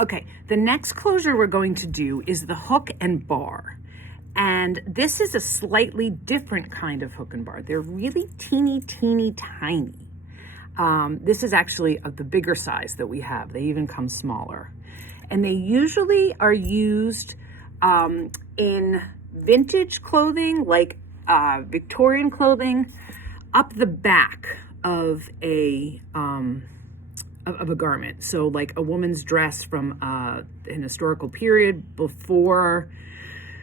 Okay, the next closure we're going to do is the hook and bar. And this is a slightly different kind of hook and bar. They're really teeny, teeny, tiny. This is actually of the bigger size that we have. They even come smaller. And they usually are used in vintage clothing, like Victorian clothing, up the back of a garment. So like a woman's dress from an historical period before,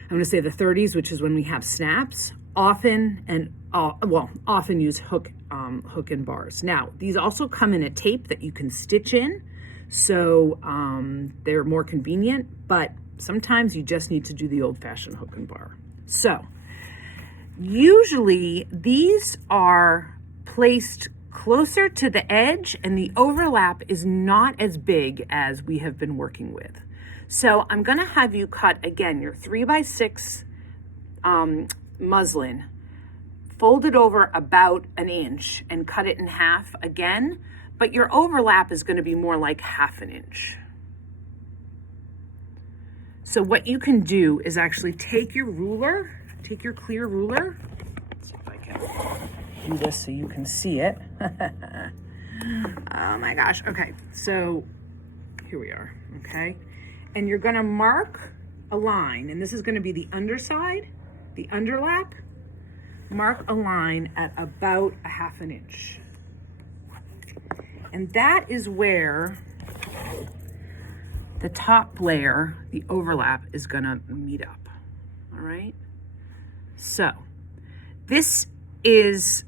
I'm going to say the 30s, which is when we have snaps, often use hook and bars. Now, these also come in a tape that you can stitch in, so they're more convenient, but sometimes you just need to do the old-fashioned hook and bar. So usually these are placed closer to the edge and the overlap is not as big as we have been working with. So I'm gonna have you cut, again, your 3x6 muslin, fold it over about an inch and cut it in half again, but your overlap is gonna be more like 1/2 inch. So what you can do is actually take your ruler, take your clear ruler. Let's see if I can do this so you can see it. Oh my gosh, okay, so here we are, okay? And you're gonna mark a line, and this is gonna be the underside, the underlap. Mark a line at about 1/2 inch. And that is where the top layer, the overlap, is gonna meet up, all right? So this is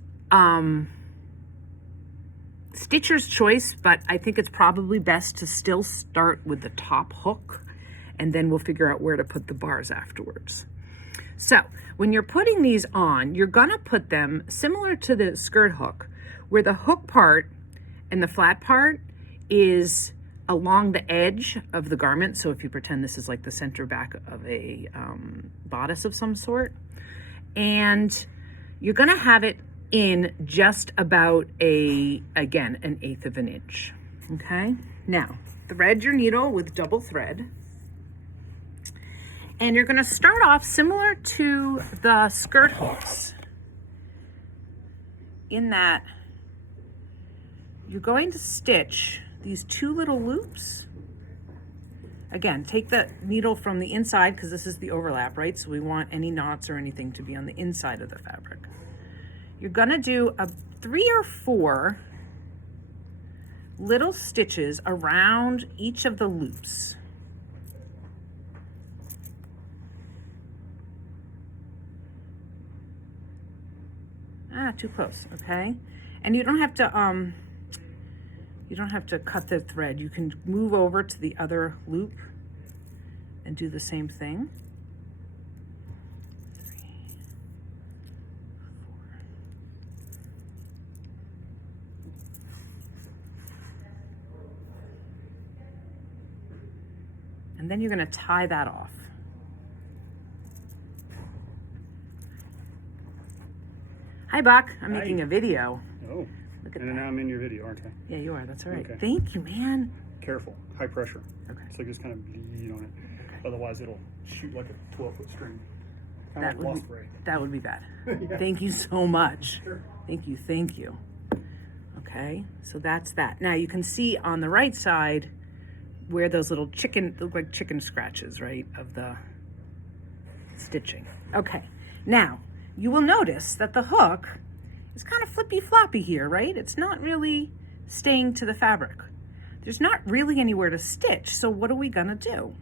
stitcher's choice, but I think it's probably best to still start with the top hook, and then we'll figure out where to put the bars afterwards. So when you're putting these on, you're gonna put them similar to the skirt hook, where the hook part and the flat part is along the edge of the garment. So if you pretend this is like the center back of a bodice of some sort, and you're gonna have it in just about an 1/8 of an inch, okay? Now, thread your needle with double thread, and you're gonna start off similar to the skirt hooks, in that you're going to stitch these 2 little loops. Again, take the needle from the inside, because this is the overlap, right? So we want any knots or anything to be on the inside of the fabric. You're gonna do 3 or 4 little stitches around each of the loops. Too close, okay? And you don't have to cut the thread. You can move over to the other loop and do the same thing. 3, 4. And then you're gonna tie that off. Hi, Buck. I'm making a video. Oh, Look at and that. now I'm in your video, aren't I? Yeah, you are. That's all right. Okay. Thank you, man. Careful, high pressure. Okay. So just kind of bleed on it. Otherwise, it'll shoot like a 12-foot string. Kind That of would like be, Lost Ray. that would be bad. Yeah. Thank you so much. Sure. Thank you. Thank you. Okay, so that's that. Now you can see on the right side where those little look like chicken scratches, right, of the stitching. Okay, now you will notice that the hook is kind of flippy floppy here, right? It's not really staying to the fabric. There's not really anywhere to stitch. So what are we gonna do?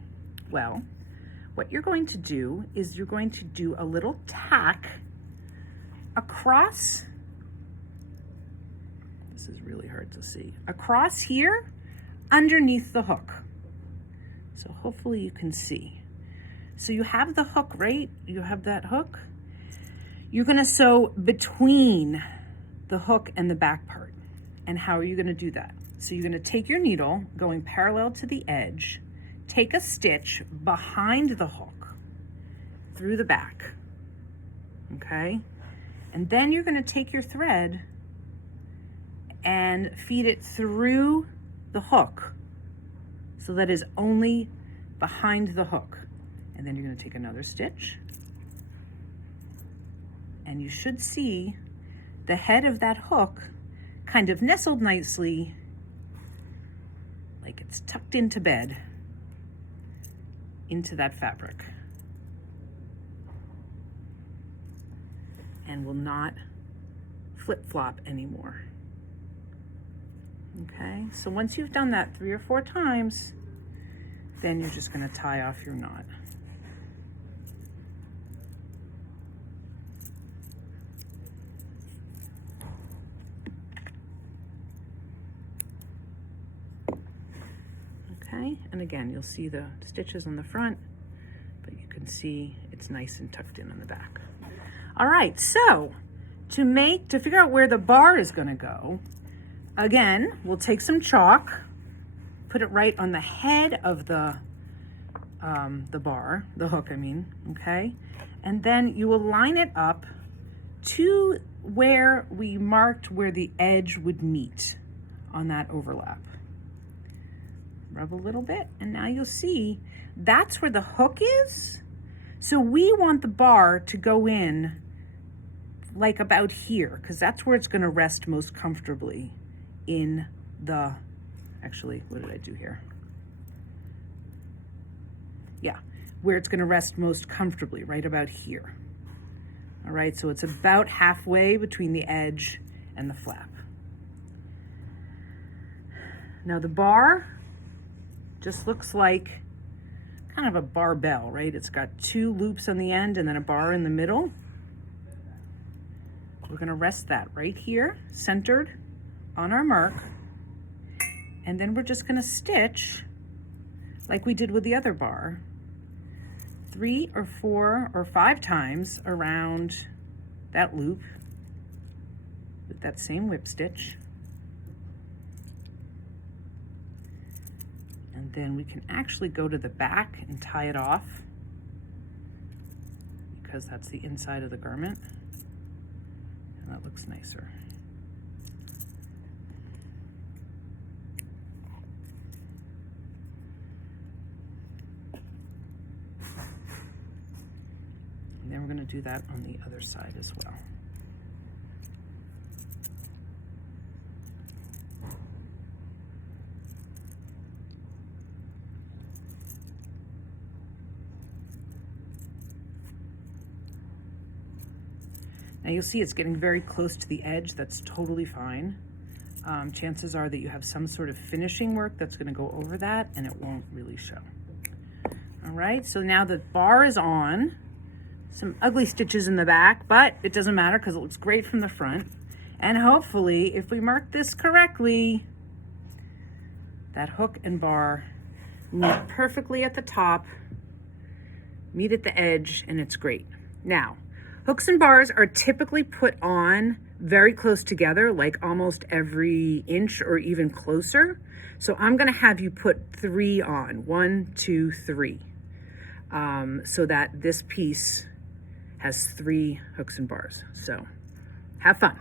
Well, what you're going to do is you're going to do a little tack across. This is really hard to see. Across here, underneath the hook. So hopefully you can see. So you have the hook, right? You have that hook. You're gonna sew between the hook and the back part. And how are you gonna do that? So you're gonna take your needle, going parallel to the edge, take a stitch behind the hook, through the back, okay? And then you're gonna take your thread and feed it through the hook So that is only behind the hook. And then you're going to take another stitch. And you should see the head of that hook kind of nestled nicely, like it's tucked into bed, into that fabric. And will not flip-flop anymore. Okay, so once you've done that 3 or 4 times, then you're just going to tie off your knot. Okay, and again, you'll see the stitches on the front, but you can see it's nice and tucked in on the back. All right, so to figure out where the bar is going to go, again, we'll take some chalk, put it right on the head of the bar, the hook, I mean, okay? And then you will line it up to where we marked where the edge would meet on that overlap. Rub a little bit, and now you'll see that's where the hook is. So we want the bar to go in like about here, because that's where it's going to rest most comfortably in the, actually, what did I do here? Yeah, where it's going to rest most comfortably, right about here. All right, so it's about halfway between the edge and the flap. Now the bar just looks like kind of a barbell, right? It's got 2 loops on the end and then a bar in the middle. We're going to rest that right here, centered on our mark. And then we're just going to stitch like we did with the other bar, 3 or 4 or 5 times around that loop with that same whip stitch. And then we can actually go to the back and tie it off, because that's the inside of the garment, and that looks nicer. And then we're going to do that on the other side as well. Now you'll see it's getting very close to the edge. That's totally fine. Chances are that you have some sort of finishing work that's going to go over that, and it won't really show. All right, so now the bar is on. Some ugly stitches in the back, but it doesn't matter because it looks great from the front. And hopefully, if we mark this correctly, that hook and bar meet perfectly at the top, meet at the edge, and it's great. Now, hooks and bars are typically put on very close together, like almost every inch or even closer. So I'm going to have you put 3 on, 1, 2, 3, so that this piece has 3 hooks and bars. So have fun.